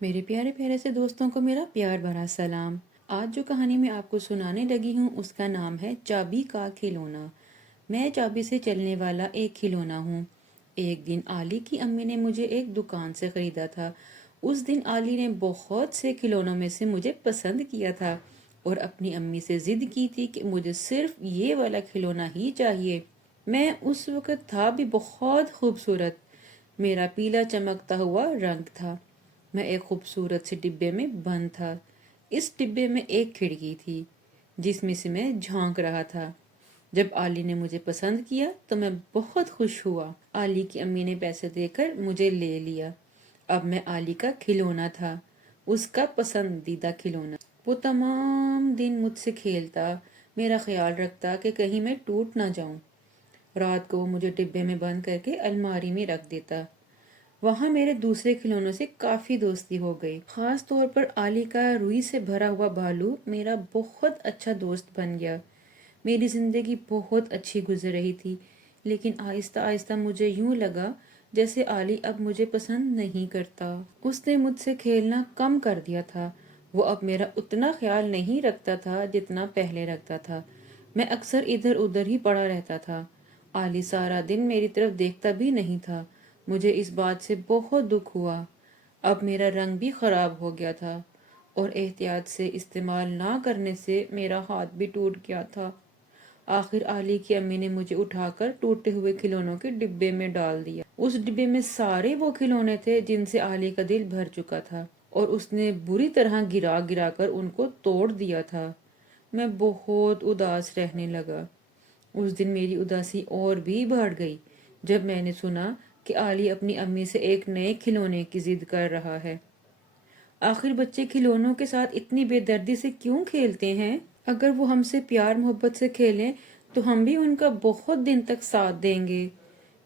میرے پیارے پیارے سے دوستوں کو میرا پیار بھرا سلام۔ آج جو کہانی میں آپ کو سنانے لگی ہوں اس کا نام ہے چابی کا کھلونا۔ میں چابی سے چلنے والا ایک کھلونا ہوں۔ ایک دن علی کی امی نے مجھے ایک دکان سے خریدا تھا۔ اس دن علی نے بہت سے کھلونوں میں سے مجھے پسند کیا تھا اور اپنی امی سے ضد کی تھی کہ مجھے صرف یہ والا کھلونا ہی چاہیے۔ میں اس وقت تھا بھی بہت خوبصورت۔ میرا پیلا چمکتا ہوا رنگ تھا۔ میں ایک خوبصورت سے ڈبے میں بند تھا۔ اس ڈبے میں ایک کھڑکی تھی جس میں سے میں جھانک رہا تھا۔ جب علی نے مجھے پسند کیا تو میں بہت خوش ہوا۔ علی کی امی نے پیسے دے کر مجھے لے لیا۔ اب میں علی کا کھلونا تھا، اس کا پسندیدہ کھلونا۔ وہ تمام دن مجھ سے کھیلتا، میرا خیال رکھتا کہ کہیں میں ٹوٹ نہ جاؤں۔ رات کو وہ مجھے ڈبے میں بند کر کے الماری میں رکھ دیتا۔ وہاں میرے دوسرے کھلونوں سے کافی دوستی ہو گئی۔ خاص طور پر علی کا روئی سے بھرا ہوا بھالو میرا بہت اچھا دوست بن گیا۔ میری زندگی بہت اچھی گزر رہی تھی، لیکن آہستہ آہستہ مجھے یوں لگا جیسے علی اب مجھے پسند نہیں کرتا۔ اس نے مجھ سے کھیلنا کم کر دیا تھا۔ وہ اب میرا اتنا خیال نہیں رکھتا تھا جتنا پہلے رکھتا تھا۔ میں اکثر ادھر ادھر ہی پڑا رہتا تھا۔ علی سارا دن میری طرف دیکھتا بھی نہیں تھا۔ مجھے اس بات سے بہت دکھ ہوا۔ اب میرا رنگ بھی خراب ہو گیا تھا اور احتیاط سے استعمال نہ کرنے سے میرا ہاتھ بھی ٹوٹ گیا تھا۔ آخر علی کی امی نے مجھے اٹھا کر ٹوٹے ہوئے کھلونوں کے ڈبے میں ڈال دیا۔ اس ڈبے میں سارے وہ کھلونے تھے جن سے علی کا دل بھر چکا تھا اور اس نے بری طرح گرا گرا کر ان کو توڑ دیا تھا۔ میں بہت اداس رہنے لگا۔ اس دن میری اداسی اور بھی بڑھ گئی جب میں نے سنا کہ علی اپنی امی سے ایک نئے کھلونے کی ضد کر رہا ہے۔ آخر بچے کھلونوں کے ساتھ اتنی بے دردی سے کیوں کھیلتے ہیں؟ اگر وہ ہم سے پیار محبت سے کھیلیں تو ہم بھی ان کا بہت دن تک ساتھ دیں گے۔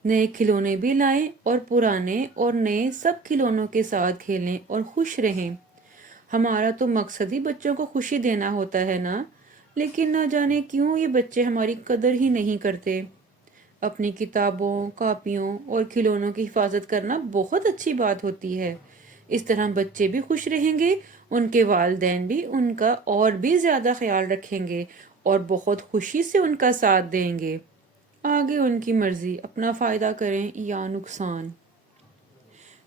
نئے کھلونے بھی لائیں اور پرانے اور نئے سب کھلونوں کے ساتھ کھیلیں اور خوش رہیں۔ ہمارا تو مقصد ہی بچوں کو خوشی دینا ہوتا ہے نا، لیکن نہ جانے کیوں یہ بچے ہماری قدر ہی نہیں کرتے۔ اپنی کتابوں، کاپیوں اور کھلونوں کی حفاظت کرنا بہت اچھی بات ہوتی ہے۔ اس طرح بچے بھی خوش رہیں گے، ان کے والدین بھی ان کا اور بھی زیادہ خیال رکھیں گے اور بہت خوشی سے ان کا ساتھ دیں گے۔ آگے ان کی مرضی، اپنا فائدہ کریں یا نقصان۔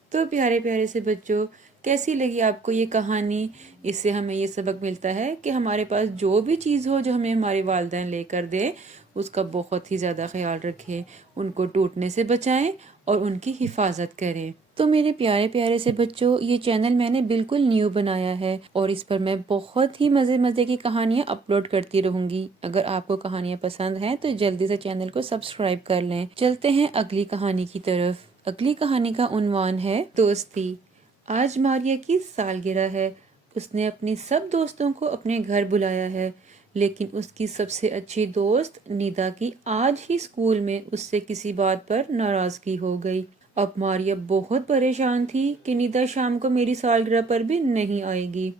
تو پیارے پیارے سے بچوں، کیسی لگی آپ کو یہ کہانی؟ اس سے ہمیں یہ سبق ملتا ہے کہ ہمارے پاس جو بھی چیز ہو جو ہمیں ہمارے والدین لے کر دیں، اس کا بہت ہی زیادہ خیال رکھیں، ان کو ٹوٹنے سے بچائیں اور ان کی حفاظت کریں۔ تو میرے پیارے پیارے سے بچوں، یہ چینل میں نے بالکل نیو بنایا ہے اور اس پر میں بہت ہی مزے مزے کی کہانیاں اپلوڈ کرتی رہوں گی۔ اگر آپ کو کہانیاں پسند ہیں تو جلدی سے چینل کو سبسکرائب کر لیں۔ چلتے ہیں اگلی کہانی کی طرف۔ اگلی کہانی کا عنوان ہے دوستی۔ آج ماریا کی سالگرہ ہے۔ اس نے اپنی سب دوستوں کو اپنے گھر بلایا ہے، لیکن اس کی سب سے اچھی دوست نیدا کی آج ہی اسکول میں اس سے کسی بات پر ناراضگی ہو گئی۔ اب ماریا بہت پریشان تھی کہ نیدا شام کو میری سالگرہ پر بھی نہیں آئے گی۔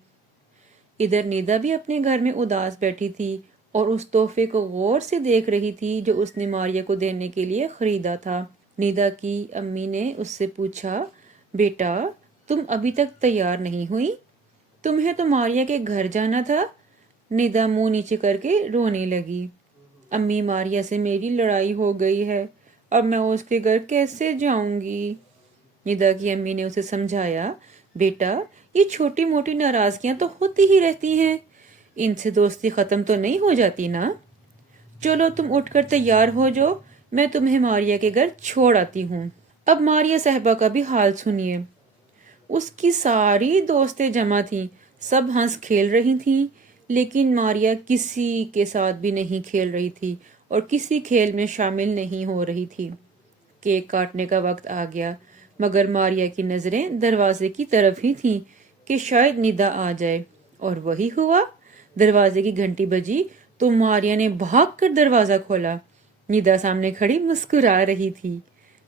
ادھر نیدا بھی اپنے گھر میں اداس بیٹھی تھی اور اس تحفے کو غور سے دیکھ رہی تھی جو اس نے ماریا کو دینے کے لیے خریدا تھا۔ نیدا کی امی نے اس سے پوچھا، بیٹا تم ابھی تک تیار نہیں ہوئی؟ تمہیں تو ماریا کے گھر جانا تھا۔ نیدا منہ نیچے کر کے رونے لگی۔ امی ماریا سے میری لڑائی ہو گئی ہے، اب میں اس کے گھر کیسے جاؤں گی؟ نیدا کی امی نے اسے سمجھایا، بیٹا یہ چھوٹی موٹی ناراضگیاں تو ہوتی ہی رہتی ہیں، ان سے دوستی ختم تو نہیں ہو جاتی نا۔ چلو تم اٹھ کر تیار ہو جو، میں تمہیں ماریا کے گھر چھوڑ آتی ہوں۔ اب ماریا صاحبہ کا بھی حال سنیے۔ اس کی ساری دوستیں جمع تھیں، سب ہنس کھیل رہی تھیں، لیکن ماریا کسی کے ساتھ بھی نہیں کھیل رہی تھی اور کسی کھیل میں شامل نہیں ہو رہی تھی۔ کیک کاٹنے کا وقت آ گیا، مگر ماریا کی نظریں دروازے کی طرف ہی تھیں کہ شاید نیدا آ جائے، اور وہی ہوا۔ دروازے کی گھنٹی بجی تو ماریا نے بھاگ کر دروازہ کھولا۔ نیدا سامنے کھڑی مسکرا رہی تھی۔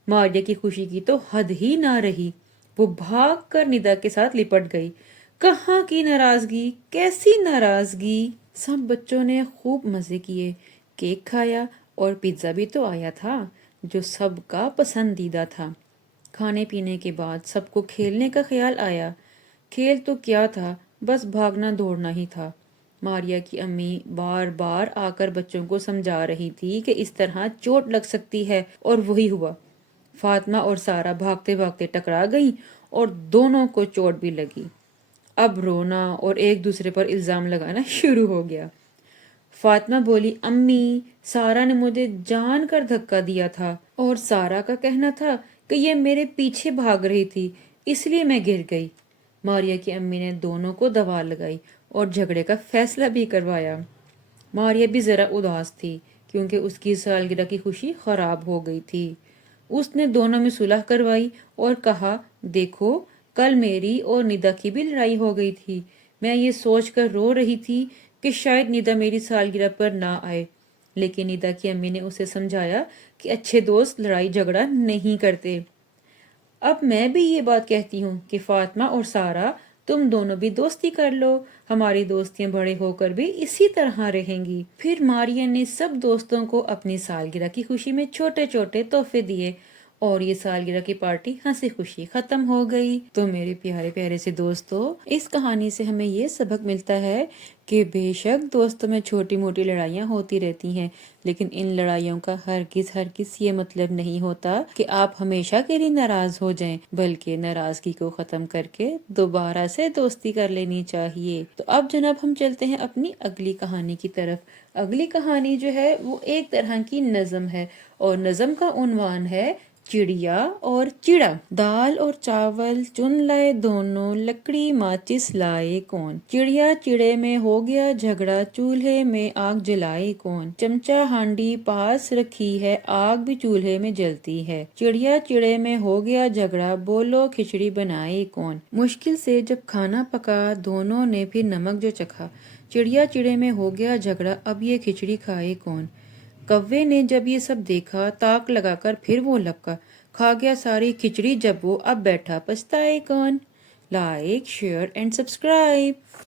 ماریا کی خوشی کی تو حد ہی نہ رہی، وہ بھاگ کر نیدا کے ساتھ لپٹ گئی۔ کہاں کی ناراضگی، کیسی ناراضگی! سب بچوں نے خوب مزے کیے، کیک کھایا اور پیزا بھی تو آیا تھا جو سب کا پسندیدہ تھا۔ کھانے پینے کے بعد سب کو کھیلنے کا خیال آیا۔ کھیل تو کیا تھا، بس بھاگنا دوڑنا ہی تھا۔ ماریا کی امی بار بار آ کر بچوں کو سمجھا رہی تھی کہ اس طرح چوٹ لگ سکتی ہے، اور وہی ہوا۔ فاطمہ اور سارا بھاگتے بھاگتے ٹکرا گئیں اور دونوں کو چوٹ بھی لگی۔ اب رونا اور ایک دوسرے پر الزام لگانا شروع ہو گیا۔ فاطمہ بولی، امی، سارا نے مجھے جان کر دھکا دیا تھا، اور سارا کا کہنا تھا کہ یہ میرے پیچھے بھاگ رہی تھی، اس لیے میں گر گئی۔ ماریا کی امی نے دونوں کو دوا لگائی اور جھگڑے کا فیصلہ بھی کروایا۔ ماریا بھی ذرا اداس تھی کیونکہ اس کی سالگرہ کی خوشی خراب ہو گئی تھی۔ اس نے دونوں میں صلح کروائی اور کہا، دیکھو، کل میری اور ندا کی بھی لڑائی ہو گئی تھی۔ میں یہ سوچ کر رو رہی تھی کہ شاید ندا میری سالگرہ پر نہ آئے، لیکن ندا کی امی نے اسے سمجھایا کہ اچھے دوست لڑائی جھگڑا نہیں کرتے۔ اب میں بھی یہ بات کہتی ہوں کہ فاطمہ اور سارا، تم دونوں بھی دوستی کر لو، ہماری دوستیاں بڑے ہو کر بھی اسی طرح رہیں گی۔ پھر ماریا نے سب دوستوں کو اپنی سالگرہ کی خوشی میں چھوٹے چھوٹے تحفے دیے، اور یہ سالگرہ کی پارٹی ہنسی خوشی ختم ہو گئی۔ تو میرے پیارے پیارے سے دوستو، اس کہانی سے ہمیں یہ سبق ملتا ہے کہ بے شک دوستوں میں چھوٹی موٹی لڑائیاں ہوتی رہتی ہیں، لیکن ان لڑائیوں کا ہرگز یہ مطلب نہیں ہوتا کہ آپ ہمیشہ کے لیے ناراض ہو جائیں، بلکہ ناراضگی کو ختم کر کے دوبارہ سے دوستی کر لینی چاہیے۔ تو اب جناب ہم چلتے ہیں اپنی اگلی کہانی کی طرف۔ اگلی کہانی جو ہے وہ ایک طرح کی نظم ہے، اور نظم کا عنوان ہے چڑیا اور چڑا۔ دال اور چاول چن لائے دونوں، لکڑی ماچس لائے کون؟ چڑیا چڑے میں ہو گیا جھگڑا، چولہے میں آگ جلائے کون؟ چمچہ ہانڈی پاس رکھی ہے، آگ بھی چولہے میں جلتی ہے۔ چڑیا چڑے میں ہو گیا جھگڑا، بولو کھچڑی بنائے کون؟ مشکل سے جب کھانا پکا، دونوں نے پھر نمک جو چکھا۔ چڑیا چڑے میں ہو گیا جھگڑا، اب یہ کھچڑی کھائے کون؟ کوے نے جب یہ سب دیکھا، تاک لگا کر پھر وہ لپکا، کھا گیا ساری کھچڑی جب وہ، اب بیٹھا پچھتائے کون؟ Like, share and subscribe.